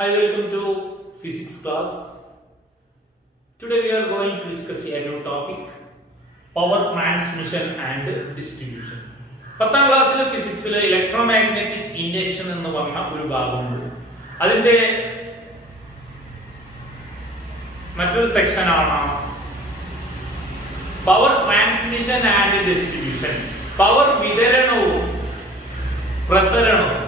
Hi, welcome to physics class. Today we are going to discuss a new topic, power transmission and distribution. 10th ക്ലാസ്സിലെ ഫിസിക്സിലെ electromagnetic induction എന്ന് പറഞ്ഞ ഒരു ഭാഗമുണ്ട്. അതിന്റെ മറ്റൊരു സെക്ഷൻ ആണ് power transmission and distribution. Power വിതരണവും പ്രസരണവും.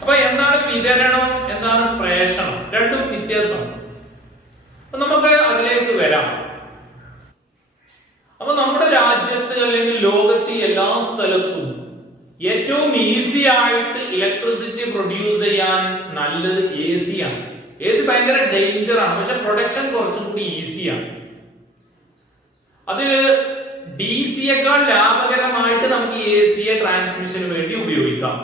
അപ്പൊ എന്താണ് വിതരണം, എന്താണ് പ്രേഷണം, രണ്ടും വ്യത്യാസമാണ്. അപ്പൊ നമുക്ക് അതിലേക്ക് വരാം. അപ്പൊ നമ്മുടെ രാജ്യത്ത് അല്ലെങ്കിൽ ലോകത്ത് എല്ലാ സ്ഥലത്തും ഏറ്റവും ഈസി ആയിട്ട് ഇലക്ട്രിസിറ്റി പ്രൊഡ്യൂസ് ചെയ്യാൻ നല്ലത് AC ആണ്. AC ഭയങ്കര ഡേഞ്ചർ ആണ്, പക്ഷെ പ്രൊഡക്ഷൻ കുറച്ചും കൂടി ഈസിയാണ്. അത് DC-യേക്കാൾ ലാഭകരമായിട്ട് നമുക്ക് AC-യെ ട്രാൻസ്മിഷന് വേണ്ടി ഉപയോഗിക്കാം.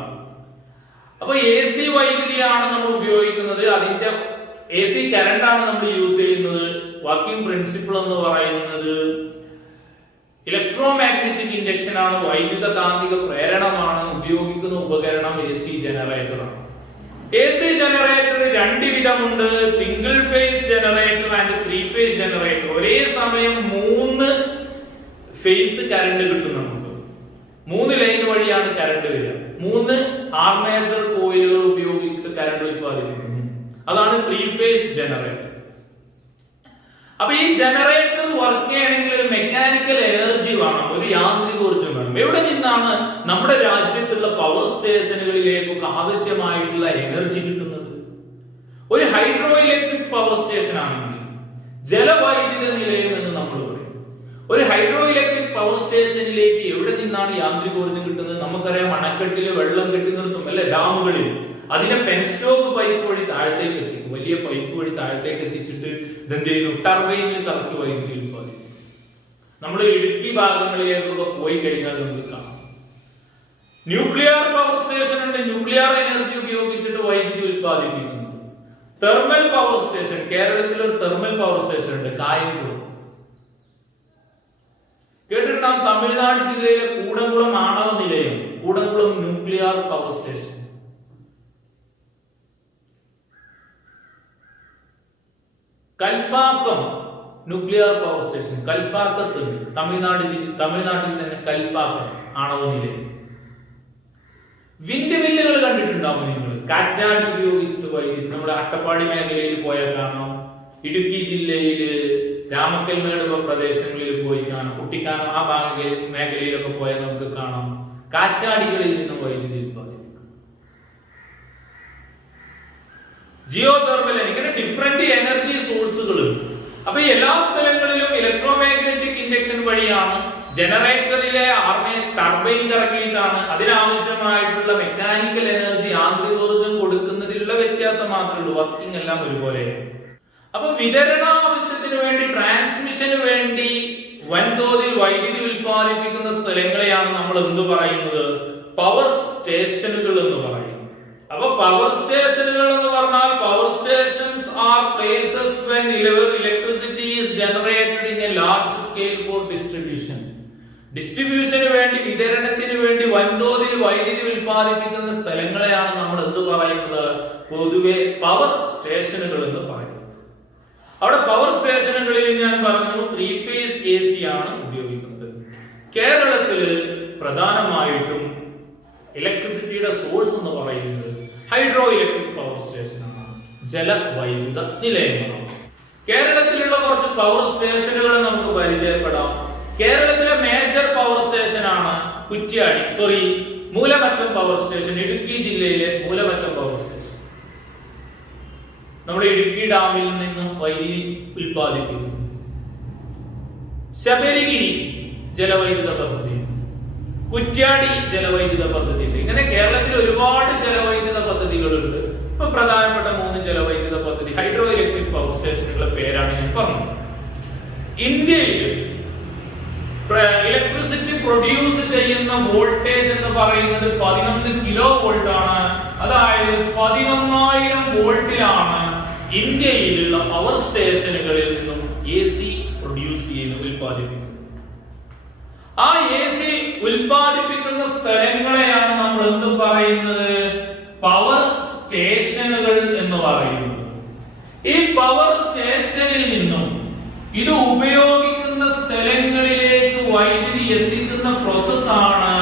അപ്പൊ AC വൈദ്യുതിയാണ് നമ്മൾ ഉപയോഗിക്കുന്നത്, അതിന്റെ AC കറണ്ട് ആണ് നമ്മൾ യൂസ് ചെയ്യുന്നത്. വർക്കിംഗ് പ്രിൻസിപ്പിൾ എന്ന് പറയുന്നത് ഇലക്ട്രോമാഗ്നറ്റിക് ഇൻഡക്ഷൻ ആണ്, വൈദ്യുത കാന്തിക പ്രേരണമാണ്. ഉപയോഗിക്കുന്ന ഉപകരണം AC ജനറേറ്റർ ആണ്. AC ജനറേറ്റർ രണ്ട് വിധമുണ്ട്, single phase generator and 3 phase generator. ഒരേ സമയം 3 ഫേസ് കറണ്ട് കിട്ടും നമുക്ക്. 3 ലൈൻ വഴിയാണ് കറണ്ട് വരിക. 3 ആർമേച്ചർ കോയിലുകൾ ഉപയോഗിച്ചിട്ട് കറണ്ട് ഉത്പാദിപ്പിക്കുന്നു. അതാണ് 3 ഫേസ് ജനറേറ്റർ. അപ്പൊ ഈ ജനറേറ്റർ വർക്ക് ചെയ്യണമെങ്കിൽ ഒരു മെക്കാനിക്കൽ എനർജി വേണം, ഒരു യാന്ത്രികോർജ്ജം വേണം. എവിടെ നിന്നാണ് നമ്മുടെ രാജ്യത്തുള്ള പവർ സ്റ്റേഷനുകളിലേക്കൊക്കെ ആവശ്യമായിട്ടുള്ള എനർജി കിട്ടുന്നത്? ഒരു ഹൈഡ്രോ ഇലക്ട്രിക് പവർ സ്റ്റേഷൻ ആണെങ്കിൽ ജലവൈദ്യുത നിലയം എന്ന് നമ്മൾ പറയും. ഒരു ഹൈഡ്രോ ഇലക്ട്രിക് പവർ സ്റ്റേഷനിലേക്ക് എവിടെ നിന്നാണ് യാന്ത്രികോർജ്ജം കിട്ടുന്നത്? നമുക്കറിയാം, അണക്കെട്ടില് വെള്ളം കെട്ടി നിർത്തും അല്ലെ, ഡാമുകളിൽ. അതിനെ പെൻസ്റ്റോക്ക് പൈപ്പ് വഴി താഴത്തേക്ക് എത്തിക്കും. വലിയ പൈപ്പ് വഴി താഴത്തേക്ക് എത്തിച്ചിട്ട് ഇതെന്ത് ചെയ്യുന്നു? ടർബൈനിൽ കറക്കി വൈദ്യുതി ഉത്പാദിക്കും. നമ്മൾ ഇടുക്കി ഭാഗങ്ങളിലേക്കൊക്കെ പോയി കഴിഞ്ഞാൽ നമുക്ക് കാണാം. ന്യൂക്ലിയർ പവർ സ്റ്റേഷൻ ഉണ്ട്, ന്യൂക്ലിയർ എനർജി ഉപയോഗിച്ചിട്ട് വൈദ്യുതി ഉത്പാദിപ്പിക്കുന്നു. തെർമൽ പവർ സ്റ്റേഷൻ, കേരളത്തിൽ ഒരു തെർമൽ പവർ സ്റ്റേഷൻ ഉണ്ട്, കായംകുളം. കേട്ടിട്ടുണ്ടാവും. തമിഴ്നാട് ജില്ലയിലെ കൂടംകുളം ആണവ നിലയം, Kudankulam nuclear power station. Kalpakkam nuclear power station കൽപ്പാക്കത്ത്, തമിഴ്നാട്ടിൽ തന്നെ കൽപ്പാക്കം ആണവ നിലയം. വിൻഡ് മില്ലുകൾ കണ്ടിട്ടുണ്ടാവും നിങ്ങൾ, കാറ്റാടി ഉപയോഗിച്ചിട്ട് വൈദ്യുതി. നമ്മുടെ അട്ടപ്പാടി മേഖലയിൽ പോയാൽ കാണാം, ഇടുക്കി ജില്ലയില് രാമക്കൽമേട് പ്രദേശങ്ങളിൽ പോയി കാണാം, കുട്ടിക്കാനം ആ മേഖലയിലൊക്കെ പോയാൽ നമുക്ക് കാണാം കാറ്റാടികളിൽ നിന്ന് വൈദ്യുതി ഉത്പാദിപ്പിക്കും. ജിയോ തെർമൽ, ഇങ്ങനെ ഡിഫറെന്റ് എനർജി സോഴ്സുകൾ. അപ്പൊ എല്ലാ സ്ഥലങ്ങളിലും ഇലക്ട്രോമാഗ്നറ്റിക് ഇൻഡക്ഷൻ വഴിയാണ്. ജനറേറ്ററിലെ ടർബൈൻ കറക്കിയിട്ടാണ്. അതിനാവശ്യമായിട്ടുള്ള മെക്കാനിക്കൽ എനർജി, യാന്ത്രികോർജ്ജം കൊടുക്കുന്നതിലുള്ള വ്യത്യാസം മാത്രമേ ഉള്ളൂ. വർക്കിംഗ് എല്ലാം ഒരുപോലെ. അപ്പൊ വിതരണ ആവശ്യത്തിന് വേണ്ടി, ട്രാൻസ്മിഷന് വേണ്ടി വൻതോതിൽ വൈദ്യുതി ഉത്പാദിപ്പിക്കുന്ന സ്ഥലങ്ങളെയാണ് നമ്മൾ എന്ത് പറയുന്നത്? പവർ സ്റ്റേഷനുകൾ എന്ന് പറയും. അപ്പൊ പവർ സ്റ്റേഷനുകൾ എന്ന് പറഞ്ഞാൽ power stations are places when electricity is generated in a large scale for distribution. ഡിസ്ട്രിബ്യൂഷന് വേണ്ടി, വിതരണത്തിന് വേണ്ടി വൻതോതിൽ വൈദ്യുതി ഉത്പാദിപ്പിക്കുന്ന സ്ഥലങ്ങളെയാണ് നമ്മൾ എന്ത് പറയുന്നത്? പൊതുവെ പവർ സ്റ്റേഷനുകൾ എന്ന് പറയുന്നത്. അവിടെ പവർ സ്റ്റേഷനുകളിൽ ഞാൻ പറഞ്ഞു 3 ഫേസ് AC ആണ് ഉപയോഗിക്കുന്നത്. കേരളത്തില് പ്രധാനമായിട്ടും ഇലക്ട്രിസിറ്റിയുടെ സോഴ്സ് എന്ന് പറയുന്നത് ഹൈഡ്രോ ഇലക്ട്രിക് പവർ സ്റ്റേഷൻ ആണ്, ജലവൈദ്യുത നിലയങ്ങളാണ്. കേരളത്തിലുള്ള കുറച്ച് പവർ സ്റ്റേഷനുകൾ നമുക്ക് പരിചയപ്പെടാം. കേരളത്തിലെ മേജർ പവർ സ്റ്റേഷൻ ആണ് മൂലമറ്റം പവർ സ്റ്റേഷൻ, ഇടുക്കി ജില്ലയിലെ മൂലമറ്റം പവർ സ്റ്റേഷൻ. നമ്മുടെ ഇടുക്കി ഡാമിൽ നിന്നും വൈദ്യുതി ഉത്പാദിപ്പിക്കുന്നു. ശബരിഗിരി ജലവൈദ്യുത പദ്ധതി, കുറ്റ്യാടി ജലവൈദ്യുത പദ്ധതി ഉണ്ട്. ഇങ്ങനെ കേരളത്തിൽ ഒരുപാട് ജലവൈദ്യുത പദ്ധതികളുണ്ട്. ഇപ്പൊ പ്രധാനപ്പെട്ട 3 ജലവൈദ്യുത പദ്ധതി, ഹൈഡ്രോ ഇലക്ട്രിക് പവർ സ്റ്റേഷനുകളുടെ പേരാണ് ഞാൻ പറഞ്ഞത്. ഇന്ത്യയിൽ ഇലക്ട്രിസിറ്റി പ്രൊഡ്യൂസ് ചെയ്യുന്ന വോൾട്ടേജ് എന്ന് പറയുന്നത് 11 കിലോ വോൾട്ട് ആണ്. അതായത് 11,000 വോൾട്ടിലാണ് ഇന്ത്യയിലുള്ള പവർ സ്റ്റേഷനുകളിൽ നിന്നും AC പ്രൊഡ്യൂസ് ചെയ്യുന്ന, ഉത്പാദിപ്പിക്കുന്നത്. ആ AC ഉത്പാദിപ്പിക്കുന്ന സ്ഥലങ്ങളെയാണ് നമ്മൾ എന്ത് പറയുന്നത്? പവർ സ്റ്റേഷൻ സ്റ്റേഷനുകൾ എന്ന് പറയുന്നത്. ഈ പവർ സ്റ്റേഷനിൽ നിന്നും ഇത് ഉപയോഗിക്കുന്ന സ്ഥലങ്ങളിലേക്ക് വൈദ്യുതി എത്തിക്കുന്ന പ്രോസസ്സാണ്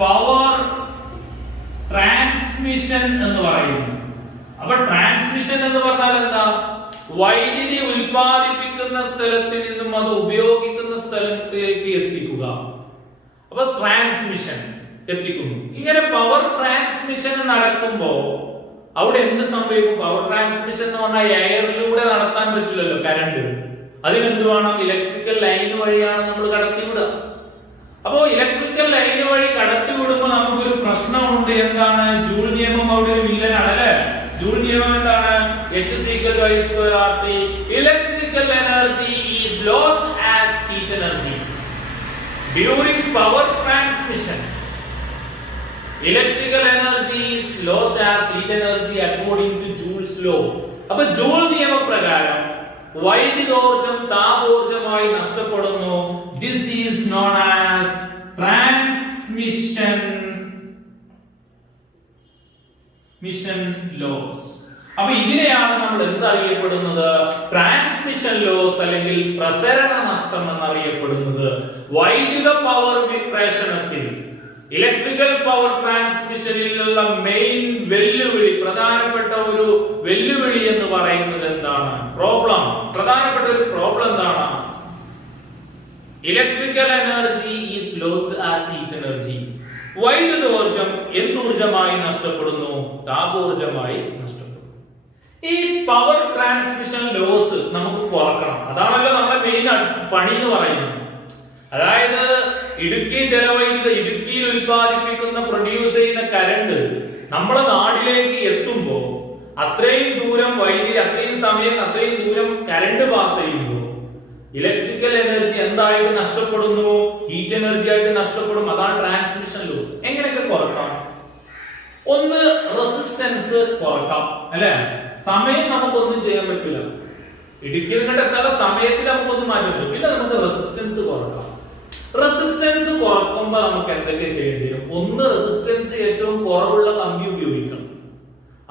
പവർ ട്രാൻസ്മിഷൻ എന്ന് പറയുന്നത്. അപ്പൊ ട്രാൻസ്മിഷൻ എന്ന് പറഞ്ഞാൽ എന്താ? വൈദ്യുതി ഉൽപ്പാദിപ്പിക്കുന്ന സ്ഥലത്തിൽ നിന്നും അത് ഉപയോഗിക്കുന്ന സ്ഥലത്തേക്ക് എത്തിക്കുക. അപ്പൊ ട്രാൻസ്മിഷൻ എത്തിക്കുന്നു. ഇങ്ങനെ പവർ ട്രാൻസ്മിഷൻ നടക്കുമ്പോ അവിടെ എന്ത് സംഭവിക്കും? പവർ ട്രാൻസ്മിഷൻ എന്ന് പറഞ്ഞാൽ എയറിലൂടെ നടത്താൻ പറ്റില്ലല്ലോ കറണ്ട്. അതിനെന്ത് വേണം? ഇലക്ട്രിക്കൽ ലൈൻ വഴിയാണ് നമ്മൾ കടത്തിവിടുക. അപ്പോ ഇലക്ട്രിക്കൽ ലൈൻ വഴി കടത്തിവിടുമ്പോൾ നമുക്കൊരു പ്രശ്നമുണ്ട്. എന്താണ്? ജൂൾ നിയമം അവിടെ ഒരു വില്ലനാണ് അല്ലെ. ജൂൾ നിയമം എന്താണ്? H is equal to I square RT. Electrical energy is lost as heat energy during power transmission. Electrical energy is lost as heat energy according to Joule's law. അപ്പൊ ജൂൾ നിയമപ്രകാരം വൈദ്യുതോർജ്ജം താപോർജ്ജമായി നഷ്ടപ്പെടുന്നു. This is known as transmission laws. അപ്പൊ ഇതിനെയാണ് നമ്മൾ എന്തറിയപ്പെടുന്നത്? Transmission loss അല്ലെങ്കിൽ പ്രസരണ നഷ്ടം എന്നറിയപ്പെടുന്നത്. വൈദ്യുത പവർ വിപ്രേഷണത്തിൽ ഇലക്ട്രിക്കൽ പവർ ട്രാൻസ്മിഷനിലുള്ള മെയിൻ വെല്ലുവിളി, പ്രധാനപ്പെട്ട ഒരു വെല്ലുവിളി എന്ന് പറയുന്നത് എന്താണ്? പ്രോബ്ലം, പ്രധാനപ്പെട്ട ഒരു പ്രോബ്ലം എന്താണ്? Electrical energy is lost as heat energy. വൈദ്യുതോർജ്ജം എന്തൂർജ്ജമായി നഷ്ടപ്പെടുന്നു? താപോർജ്ജമായി നഷ്ടപ്പെടുന്നു. ഈ പവർ ട്രാൻസ്മിഷൻ ലോസ് നമുക്ക് കുറക്കണം. അതാണല്ലോ നമ്മുടെ മെയിൻ പണി എന്ന് പറയുന്നത്. അതായത് ഇടുക്കിയിൽ ഉൽപ്പാദിപ്പിക്കുന്ന പ്രൊഡ്യൂസ് ചെയ്യുന്ന കറണ്ട് നമ്മുടെ നാട്ടിലേക്ക് എത്തുമ്പോ അത്രയും ദൂരം വൈദ്യുതി, അത്രയും സമയം, അത്രയും ദൂരം കറണ്ട് പാസ് ചെയ്യുമ്പോൾ ഇലക്ട്രിക്കൽ എനർജി എന്തായിട്ട് നഷ്ടപ്പെടുന്നു? ഹീറ്റ് എനർജി ആയിട്ട് നഷ്ടപ്പെടും. അതാണ് ട്രാൻസ്മിഷൻ ലോസ്. എങ്ങനെയൊക്കെ കുറക്കാം? ഒന്ന്, റെസിസ്റ്റൻസ് കുറക്കാം അല്ലെ. സമയം നമുക്കൊന്നും ചെയ്യാൻ പറ്റില്ല. ഇടുക്കിയിൽ കണ്ട് എത്താനുള്ള സമയത്തിൽ നമുക്കൊന്നും മാറ്റാൻ പറ്റും. പിന്നെ നമുക്ക് റെസിസ്റ്റൻസ് കുറക്കാം. റെസിസ്റ്റൻസ് കുറക്കുമ്പോൾ നമുക്ക് എന്തൊക്കെ ചെയ്യേണ്ടി വരും? ഒന്ന്, റെസിസ്റ്റൻസ് ഏറ്റവും കുറവുള്ള കമ്പി ഉപയോഗിക്കണം.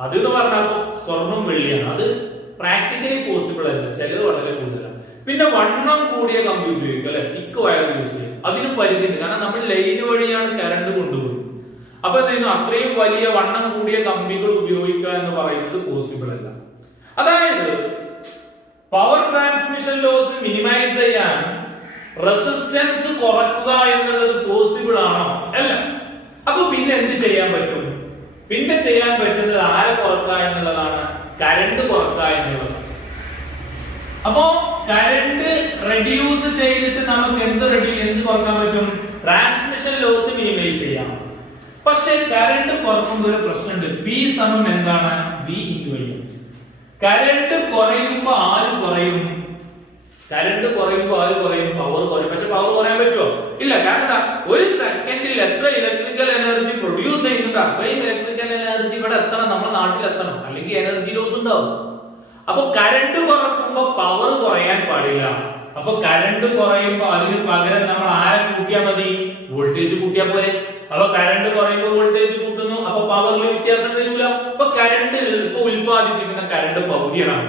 അതെന്ന് പറഞ്ഞാൽ സ്വർണം വെള്ളിയാണ്. അത് പ്രാക്ടിക്കലി പോസിബിൾ അല്ല, ചിലത് വളരെ കൂടുതലാണ്. പിന്നെ വണ്ണം കൂടിയ കമ്പി ഉപയോഗിക്കുക അല്ലെ, തിക്ക് വയർ യൂസ് ചെയ്യും. അതിന് പരിധിയുണ്ട്. കാരണം നമ്മൾ ലൈൻ വഴിയാണ് കറണ്ട് കൊണ്ടുപോകുന്നത്. അപ്പൊ എന്തെയ്യുന്നു? അത്രയും വലിയ വണ്ണം കൂടിയ കമ്പികൾ ഉപയോഗിക്കുക എന്ന് പറയുന്നത് പോസിബിൾ അല്ല. അതായത് പവർ ട്രാൻസ്മിഷൻ ലോസ് മിനിമൈസ് ചെയ്യാൻ റെസിസ്റ്റൻസ് കുറക്കുക എന്നുള്ളത് പോസിബിൾ ആണോ? അല്ല. അപ്പൊ പിന്നെ എന്ത് ചെയ്യാൻ പറ്റും? പിന്നെ ചെയ്യാൻ പറ്റുന്നത് ആരെ കുറക്കുക എന്നുള്ളതാണ്, കറണ്ട് കുറക്കുക എന്നുള്ളതാണ്. അപ്പോ കറണ്ട് റെഡ്യൂസ് ചെയ്തിട്ട് നമുക്ക് എന്ത് കുറക്കാൻ പറ്റും? ട്രാൻസ്മിഷൻ ലോസ് മിനിമൈസ് ചെയ്യാം. പക്ഷെ കറണ്ട് കുറക്കുമ്പോൾ ഒരു പ്രശ്നമുണ്ട്. P സമം എന്താണ്? V into I. കറണ്ട് കുറയുമ്പോ ആര് കുറയും? കറണ്ട് കുറയുമ്പോൾ ആര് കുറയും? പവർ കുറയും. പക്ഷെ പവർ കുറയാൻ പറ്റുമോ? ഇല്ല. കാരണം ഒരു സെക്കൻഡിൽ എത്ര ഇലക്ട്രിക്കൽ എനർജി പ്രൊഡ്യൂസ് ചെയ്യുന്നുണ്ട് അത്രയും ഇലക്ട്രിക്കൽ എനർജി ഇവിടെ എത്തണം, നമ്മുടെ നാട്ടിൽ എത്തണം, അല്ലെങ്കിൽ എനർജി ലോസ് ഉണ്ടാവും. അപ്പൊ കറണ്ട് കുറക്കുമ്പോ പവർ കുറയാൻ പാടില്ല. അപ്പൊ കറണ്ട് കുറയുമ്പോ അതിന് പകരം നമ്മൾ ആരെ കൂട്ടിയാൽ മതി? വോൾട്ടേജ് കൂട്ടിയാൽ പോരെ. അപ്പൊ കറണ്ട് കുറയുമ്പോൾ വോൾട്ടേജ് കൂട്ടുന്നു, അപ്പൊ പവറിൽ വ്യത്യാസം വരില്ല. അപ്പൊ കറണ്ട് ഇപ്പൊ ഉൽപ്പാദിപ്പിക്കുന്ന കറണ്ട് പകുതിയാണ്.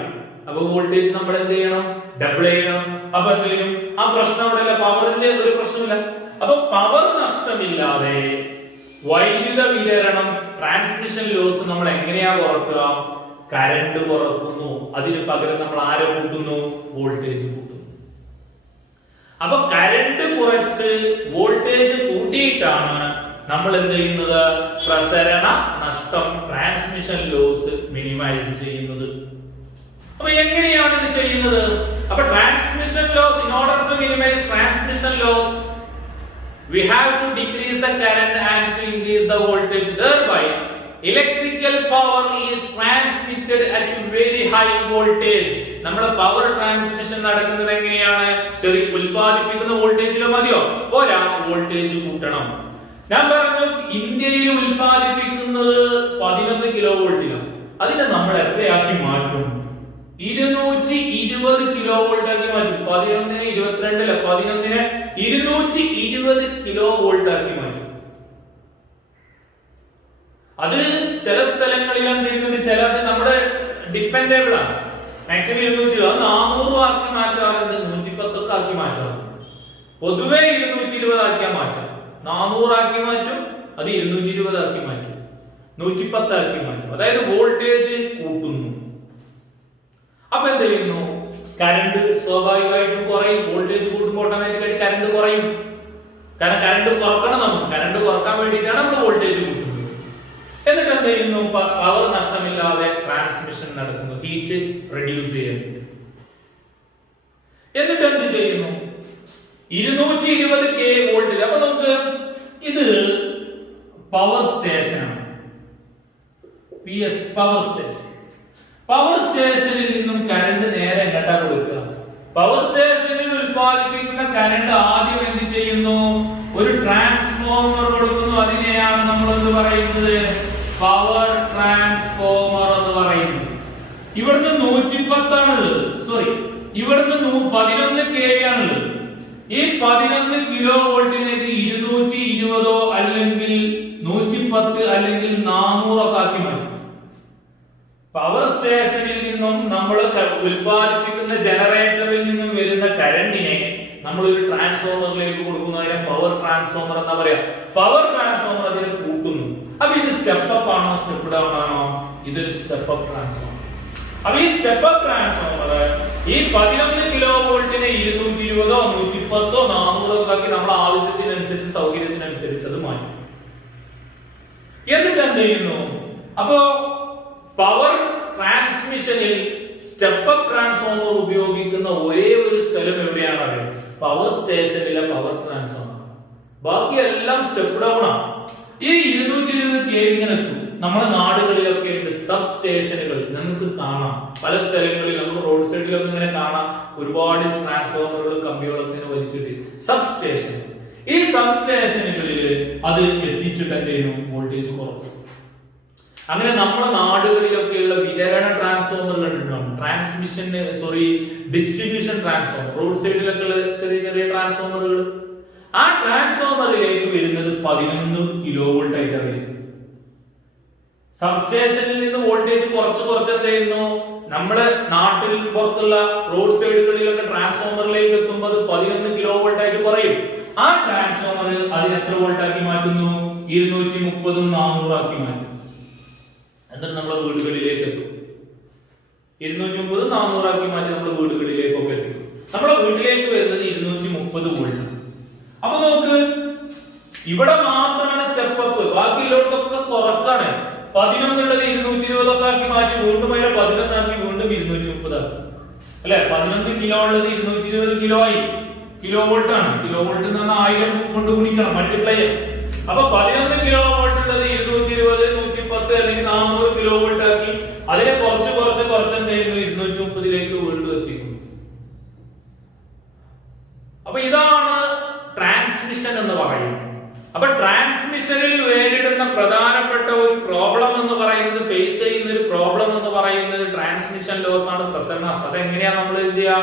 അപ്പൊ വോൾട്ടേജ് നമ്മൾ എന്ത് ചെയ്യണം? ഡബിൾ ചെയ്യണം. അപ്പൊ എന്ത് ചെയ്യും? ആ പ്രശ്നം അവിടെ ഇല്ല, പവറിന്റെ ഒരു പ്രശ്നമില്ല. അപ്പൊ പവർ നഷ്ടമില്ലാതെ വൈദ്യുത വിതരണം, ട്രാൻസ്മിഷൻ ലോസ് നമ്മൾ എങ്ങനെയാ കുറക്കുക? കറണ്ട് കുറക്കുന്നു. അതിന് പകരം നമ്മൾ ആരെ കൂട്ടുന്നു? വോൾട്ടേജ് കൂട്ടുന്നു. അപ്പൊ കറണ്ട് കുറച്ച് വോൾട്ടേജ് കൂട്ടിയിട്ടാണ് നമ്മൾ എന്ത് ചെയ്യുന്നത്? പ്രസരണ നഷ്ടം, ട്രാൻസ്മിഷൻ ലോസ് മിനിമൈസ് ചെയ്യുന്നത്. അപ്പൊ എങ്ങനെയാണ് ഇത് ചെയ്യുന്നത്? അപ്പൊ transmission loss, in order to minimize transmission loss, we have to decrease the current and to increase the voltage. Thereby electrical power is transmitted at a very high voltage. നമ്മുടെ power transmission നടക്കുന്നത് എങ്ങനെയാണ്? ചെറിയ ഉൽപ്പാദിപ്പിക്കുന്ന വോൾട്ടേജിലോ മതിയോ? പോരാ, voltage കൂട്ടണം. ഞാൻ പറഞ്ഞു ഇന്ത്യയിൽ ഉൽപ്പാദിപ്പിക്കുന്നത് 11 കിലോ വോൾട്ടിലാണ്. അതിനെ നമ്മൾ എത്രയാക്കി മാറ്റും? 220 കിലോ വോൾട്ട് ആക്കി മാറ്റും. 11ന് 22 അല്ല, 11ന് 220 കിലോ വോൾട്ട് ആക്കി മാറ്റും. അത് ചില സ്ഥലങ്ങളിൽ എന്ത് ചെയ്യുന്നുണ്ട്, ചിലത് നമ്മുടെ ഡിപ്പെൻഡബിൾ ആണ്. മാക്സിമം 220 അത് 400 ആക്കി മാറ്റാറുണ്ട്, 110 ഒക്കെ ആക്കി മാറ്റാറുണ്ട്. പൊതുവെ 220 ആക്കിയാൽ മാറ്റാം, 400 ആക്കി മാറ്റും, അത് 220 ആക്കി മാറ്റും, 110 ആക്കി മാറ്റും. അതായത് വോൾട്ടേജ് കൂട്ടുന്നു. അപ്പൊ എന്ത് ചെയ്യുന്നു, കറണ്ട് സ്വാഭാവികമായിട്ടും കുറയും. വോൾട്ടേജ് കൂട്ടുമ്പോൾ ഓട്ടോമാറ്റിക്കായിട്ട് കറണ്ട് കുറയും. കാരണം കറണ്ട് കുറക്കണം, നമുക്ക് കറണ്ട് കുറക്കാൻ വേണ്ടിയിട്ടാണ് നമ്മൾ വോൾട്ടേജ് കൂട്ടുന്നത്. എന്നിട്ട് എന്ത് ചെയ്യുന്നു, പവർ നഷ്ടമില്ലാതെ ട്രാൻസ്മിഷൻ നടക്കുന്നു, ഹീറ്റ് റെഡ്യൂസ് ചെയ്യുന്നു. എന്നിട്ട് എന്ത് ചെയ്യുന്നു, 220 kV വോൾട്ടിൽ. അപ്പൊ നമുക്ക് ഇത് പവർ സ്റ്റേഷനാണ്, PS പവർ സ്റ്റേഷൻ. പവർ സ്റ്റേഷനിൽ നിന്നും കറണ്ട് നേരെ എങ്ങോട്ടാ കൊടുക്കുക? പവർ സ്റ്റേഷനിൽ ഉൽപ്പാദിപ്പിക്കുന്ന കറണ്ട് ആദ്യം എന്ത് ചെയ്യുന്നു, ഒരു ട്രാൻസ്ഫോമർ കൊടുക്കുന്നു. അതിനെയാണ് നമ്മൾ എന്ത് പറയുന്നത്, പവർ ട്രാൻസ്ഫോമർ എന്ന് പറയുന്നത്. ഇവിടുന്ന് 110 ആണുള്ളത്, സോറി ഇവിടുന്ന് 11 kV ആണുള്ളത്. ഈ 11 കിലോ വോൾട്ടിലേക്ക് 220 അല്ലെങ്കിൽ 110 അല്ലെങ്കിൽ 400 ഒക്കെ ആക്കി മാറ്റും. പവർ സ്റ്റേഷനിൽ നിന്നും നമ്മൾ ഉൽപ്പാദിപ്പിക്കുന്ന ജനറേറ്ററിൽ നിന്നും വരുന്ന കറണ്ടിനെ നമ്മൾ ഒരു ട്രാൻസ്ഫോമറിലേക്ക് കൊടുക്കുന്നു. അതിനെ പവർ ട്രാൻസ്ഫോമർ എന്നാ പറയാ. പവർ ട്രാൻസ്ഫോമർ അതിനെ കൂട്ടുന്നു. അപ്പൊ ഇത് സ്റ്റെപ്പ് അപ്പ് ആണോ സ്റ്റെപ്പ് ഡൗൺ ആണോ? ഇതൊരു സ്റ്റെപ്പ് അപ്പ് ട്രാൻസ്ഫോമർ. അപ്പൊ ഈ സ്റ്റെപ്പ് അപ്പ് ട്രാൻസ്ഫോമർ ഈ 11 കിലോ വോൾട്ടിനെ 220 110 400 ഒക്കെ ആക്കി നമ്മുടെ ആവശ്യത്തിനനുസരിച്ച് സൗകര്യത്തിനനുസരിച്ച് അത് മാറ്റും. എന്നിട്ട് എന്ത് ചെയ്യുന്നു, അപ്പോ പവർ ട്രാൻസ്മിഷനിൽ സ്റ്റെപ്പ് അപ്പ് ട്രാൻസ്ഫോമർ ഉപയോഗിക്കുന്ന ഒരേ ഒരു സ്ഥലം എവിടെയാണ് അറിയാം? പവർ സ്റ്റേഷനിലെ പവർ ട്രാൻസ്ഫോമർ. ബാക്കി എല്ലാം സ്റ്റെപ്പ് ഡൗൺ ആണ്. ഈ 220 kV ഇങ്ങനെ എത്തും. നമ്മുടെ നാടുകളിലൊക്കെ ഉണ്ട് സബ് സ്റ്റേഷനുകൾ, നിങ്ങൾക്ക് കാണാം. പല സ്ഥലങ്ങളിൽ നമ്മൾ റോഡ് സൈഡിലൊക്കെ ഇങ്ങനെ കാണാം, ഒരുപാട് ട്രാൻസ്ഫോമറുകളും കമ്പികളൊക്കെ ഇങ്ങനെ വലിച്ചിട്ട് സബ് സ്റ്റേഷൻ. ഈ സബ് സ്റ്റേഷനുകളിൽ അത് എത്തിച്ചിട്ട് എന്ത് ചെയ്യുന്നു, വോൾട്ടേജ് കുറക്കും. അങ്ങനെ നമ്മുടെ നാടുകളിലൊക്കെയുള്ള വിതരണ ട്രാൻസ്ഫോമറുകൾ ഉണ്ടാവും, ഡിസ്ട്രിബ്യൂഷൻ ട്രാൻസ്ഫോമർ. റോഡ് സൈഡിലൊക്കെ ഉള്ള ചെറിയ ചെറിയ ട്രാൻസ്ഫോമറുകൾ. ആ ട്രാൻസ്ഫോമറിലേക്ക് വരുന്നത് 11 കിലോ വോൾട്ട് ആയിട്ടാണ് വരുന്നത്. സബ്സ്റ്റേഷനിൽ നിന്ന് വോൾട്ടേജ് കുറച്ച് എന്ത് ചെയ്യുന്നു, നമ്മുടെ നാട്ടിൽ പുറത്തുള്ള റോഡ് സൈഡുകളിലൊക്കെ ട്രാൻസ്ഫോമറിലേക്ക് എത്തുമ്പോൾ അത് 11 കിലോ വോൾട്ട് ആയിട്ട് കുറയും. ആ ട്രാൻസ്ഫോമർ അതിന് എത്ര വോൾട്ട് ആക്കി മാറ്റുന്നു, 230 400 ആക്കി മാറ്റും. എന്നിട്ട് നമ്മുടെ വീടുകളിലേക്ക് എത്തും. 230 400 ആക്കി മാറ്റി നമ്മുടെ വീടുകളിലേക്കൊക്കെ എത്തും. നമ്മുടെ വീട്ടിലേക്ക് വരുന്നത് 230 വോൾട്ട്. അപ്പൊ നോക്ക്, ഇവിടെ മാത്രമാണ് സ്റ്റെപ്പ് അപ്പ്, ബാക്കിയുള്ളവർക്കൊക്കെ കുറക്കാണ്. 11 ഉള്ളത് 220 ഒക്കെ ആക്കി മാറ്റി വീണ്ടും അതിനെ 11 ആക്കി വീണ്ടും 230 ആക്കി, അല്ലെ? 11 കിലോ ഉള്ളത് 220 കിലോ ആയി. കിലോ വോൾട്ട് ആണ്. കിലോ വോൾട്ട് എന്ന് പറഞ്ഞാൽ 1000 കൊണ്ട് ഗുണിക്കണം, മൾട്ടിപ്ലൈ. അപ്പൊ 11 കിലോ വോൾട്ട് ഉള്ളത് 220 110 അല്ലെങ്കിൽ 400 കിലോ വോൾട്ട് ആക്കി അതിനെ കുറച്ച് എന്ത് ചെയ്യുന്നു, 230ലേക്ക് വീണ്ടും എത്തിക്കുന്നു. അപ്പൊ ഇതാണ് ട്രാൻസ്മിഷൻ എന്ന് പറയുന്നത്. അപ്പൊ ട്രാൻസ്മിഷനിൽ നേരിടുന്ന പ്രധാനപ്പെട്ട ഒരു പ്രോബ്ലം എന്ന് പറയുന്നത്, ഫേസ് ചെയ്യുന്ന ഒരു പ്രോബ്ലം എന്ന് പറയുന്നത് ട്രാൻസ്മിഷൻ ലോസ് ആണ്, പ്രസരണ നഷ്ടം. അതെങ്ങനെയാ നമ്മൾ എന്ത് ചെയ്യാ?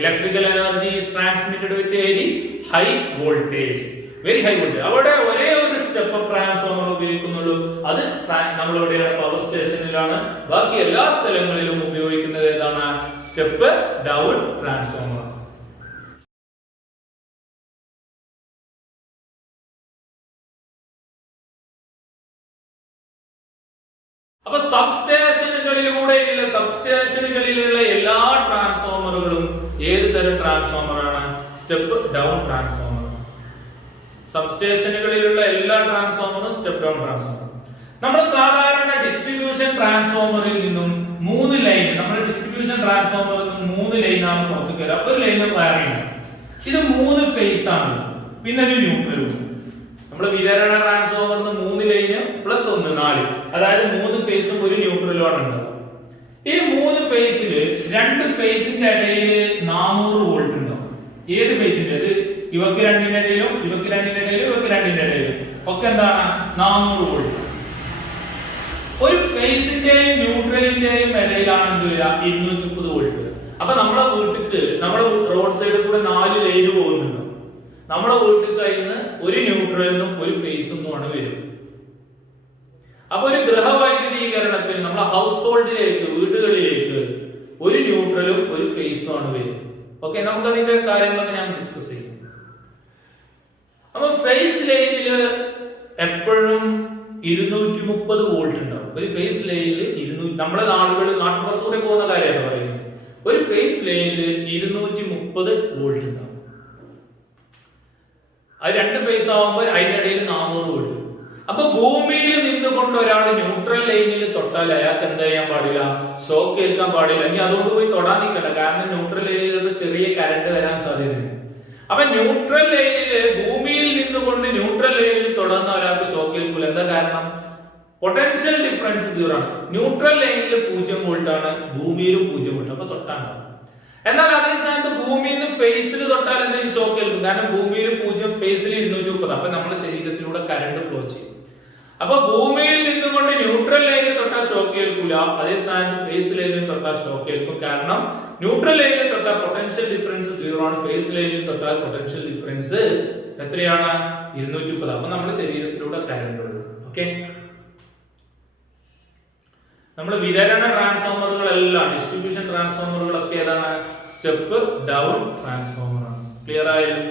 Electrical energy is transmitted with very high voltage, very high voltage. അവിടെ ഒരേ ഒരു സ്റ്റെപ്പ് അപ്പ് ട്രാൻസ്ഫോമർ ഉപയോഗിക്കുന്നുള്ളൂ. അത് നമ്മൾ എവിടെയാണ്? പവർ സ്റ്റേഷനിലാണ്. ബാക്കി എല്ലാ സ്ഥലങ്ങളിലും ഉപയോഗിക്കുന്നത് ഏതാണ്? Step down transformer. അപ്പൊ സബ്സ്റ്റേഷനുകളിലുള്ള എല്ലാ ട്രാൻസ്ഫോമറുകളും ഏത് തരം ട്രാൻസ്ഫോമറാണ്? Step down transformer. സബ്സ്റ്റേഷനുകളിലുള്ള എല്ലാ ട്രാൻസ്ഫോമറും സ്റ്റെപ്പ് ഡൗൺ ട്രാൻസ്ഫോമർ. നമ്മൾ സാധാരണ ഡിസ്ട്രിബ്യൂഷൻ ട്രാൻസ്ഫോമറിൽ നിന്നും 3 ലൈൻ, നമ്മുടെ ഡിസ്ട്രിബ്യൂഷൻ ട്രാൻസ്ഫോമറിൽ നിന്നും 3 ലൈനാണ് പുറത്തേക്ക് വരിക. ഒരു ലൈൻ വയറിംഗ്. ഇത് 3 ഫേസ് ആണ്, പിന്നെ ഒരു ന്യൂട്രലും. നമ്മുടെ വിതരണ ട്രാൻസ്ഫോമറിന് 3 ലൈന് പ്ലസ് 1 4, അതായത് 3 ഫേസും ഒരു ന്യൂട്രലും ആണ് ഉണ്ടാവുക. ഈ 3 ഫേസിൽ 2 ഫേസിന്റെ ഇടയിൽ 400 വോൾട്ട് ഉണ്ടാവും. ഏത് ഫേസിന്റെ? അത് ഇവക്ക് രണ്ടിന്റെ ഇടയിലും ഇവക്ക് രണ്ടിന്റെ ഇടയിലും ഇവക്ക് രണ്ടിന്റെ ഇടയിലും ഒക്കെ എന്താണ്? 400 വോൾട്ട്. ഒരു ഫേസിന്റെയും ന്യൂട്രലിന്റെയും ഇടയിലാണ് എന്ത് വരിക? 230 വോൾട്ട്. അപ്പൊ നമ്മുടെ വീട്ടിക്ക്, നമ്മുടെ റോഡ് സൈഡിൽ കൂടെ 4 ലൈന് പോകുന്നുണ്ട്. നമ്മുടെ വീട്ടിൽ കഴിയുന്ന ഒരു ന്യൂട്രലിനും ഒരു ഫേസും ആണ് വരും. അപ്പൊ ഒരു ഗൃഹവൈദ്യുതീകരണത്തിന് നമ്മളെ ഹൗസ് ഹോൾഡിലേക്ക്, വീടുകളിലേക്ക് ഒരു ന്യൂട്രലും ഒരു ഫേസും ആണ് വരും. ഓക്കെ, നമുക്ക് അതിന്റെ കാര്യങ്ങളൊക്കെ ഞാൻ ഡിസ്കസ് ചെയ്യും. അപ്പൊ ഫേസ് ലൈനില് എപ്പോഴും 230 വോൾട്ട് ഉണ്ടാവും. ഒരു ഫേസ് ലൈനിൽ 200, നമ്മുടെ നാട്ടുപുറത്തൂടെ പോകുന്ന കാര്യമാണ് പറയുന്നത്. ഒരു ഫേസ് ലൈനിൽ 230 വോൾട്ട് ഉണ്ടാവും. അത് 2 ഫേസ് ആവുമ്പോൾ അതിനിടയിൽ 400 വോൾട്ട്. അപ്പൊ ഭൂമിയിൽ നിന്നുകൊണ്ട് ഒരാൾ ന്യൂട്രൽ ലൈനിൽ തൊട്ടാൽ അയാൾക്ക് എന്താ ചെയ്യാൻ പാടില്ല? ഷോക്ക് ഏൽക്കാൻ പാടില്ല. ഇനി അതുകൊണ്ട് പോയി തൊടാൻ നിൽക്കണ്ട, കാരണം ന്യൂട്രൽ ലൈനിൽ ചെറിയ കറണ്ട് വരാൻ സാധ്യതയുണ്ട്. അപ്പൊ ന്യൂട്രൽ ലൈനില്, ഭൂമിയിൽ നിന്നുകൊണ്ട് ന്യൂട്രൽ ലൈനിൽ തൊടുന്ന ഒരാൾക്ക് ഷോക്ക് ഏൽക്കില്ല. എന്താ കാരണം? പൊട്ടൻഷ്യൽ ഡിഫറൻസ് 0 ആണ്. ന്യൂട്രൽ ലൈനിൽ 0 വോൾട്ട് ആണ്, ഭൂമിയിലും 0 വോൾട്ട്. അപ്പൊ തൊട്ടാണ്ടാവും. എന്നാൽ അതേ സ്ഥാനത്ത് ഭൂമിയിൽ നിന്ന് ഫേസിൽ തൊട്ടാൽ എന്തെങ്കിലും ഷോക്ക് ഏൽക്കും, കാരണം ഭൂമിയിൽ 0, ഫേസിൽ 230. അപ്പൊ നമ്മുടെ ശരീരത്തിലൂടെ കറണ്ട് ഫ്ലോ ചെയ്യും. അപ്പൊ ഭൂമിയിൽ നിന്നുകൊണ്ട് ന്യൂട്രൽ ലൈനിൽ തൊട്ടാൽ ഷോക്ക് ഏൽക്കൂല, അതേ സ്ഥാനത്ത് ഫേസ് ലൈനിൽ തൊട്ടാൽ ഷോക്ക് ഏൽക്കും. കാരണം ന്യൂട്രൽ ലൈനിൽ തൊട്ടാൽ പൊട്ടൻഷ്യൽ ഡിഫറൻസ് 0 ആണ്, ഫേസ് ലൈനിൽ തൊട്ടാൽ പൊട്ടൻഷ്യൽ ഡിഫറൻസ് എത്രയാണ്? 230. അപ്പൊ നമ്മുടെ ശരീരത്തിലൂടെ കറണ്ട് ഒഴുകും. ഓക്കെ, നമ്മൾ വിതരണ ട്രാൻസ്ഫോമറുകളെല്ലാം, ഡിസ്ട്രിബ്യൂഷൻ ട്രാൻസ്ഫോമറുകളൊക്കെ ഏതാണ്? സ്റ്റെപ്പ് ഡൗൺ ട്രാൻസ്ഫോമർ ആണ്. ക്ലിയർ ആയാലും?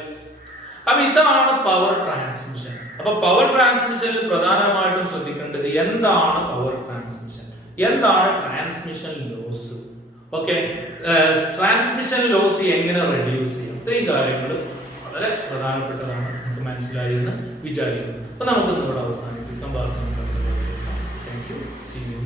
അപ്പൊ ഇതാണ് പവർ ട്രാൻസ്മിഷൻ. അപ്പൊ പവർ ട്രാൻസ്മിഷനിൽ പ്രധാനമായിട്ടും ശ്രദ്ധിക്കേണ്ടത് എന്താണ് പവർ ട്രാൻസ്മിഷൻ, എന്താണ് transmission loss. Okay, transmission loss എങ്ങനെ റെഡ്യൂസ് ചെയ്യാം, ഇത്രയും കാര്യങ്ങൾ വളരെ പ്രധാനപ്പെട്ടതാണ്. നമുക്ക് മനസ്സിലായി എന്ന് വിചാരിക്കുന്നു. അപ്പൊ നമുക്ക് ഇവിടെ അവസാനിപ്പിക്കാം. Thank you. See U.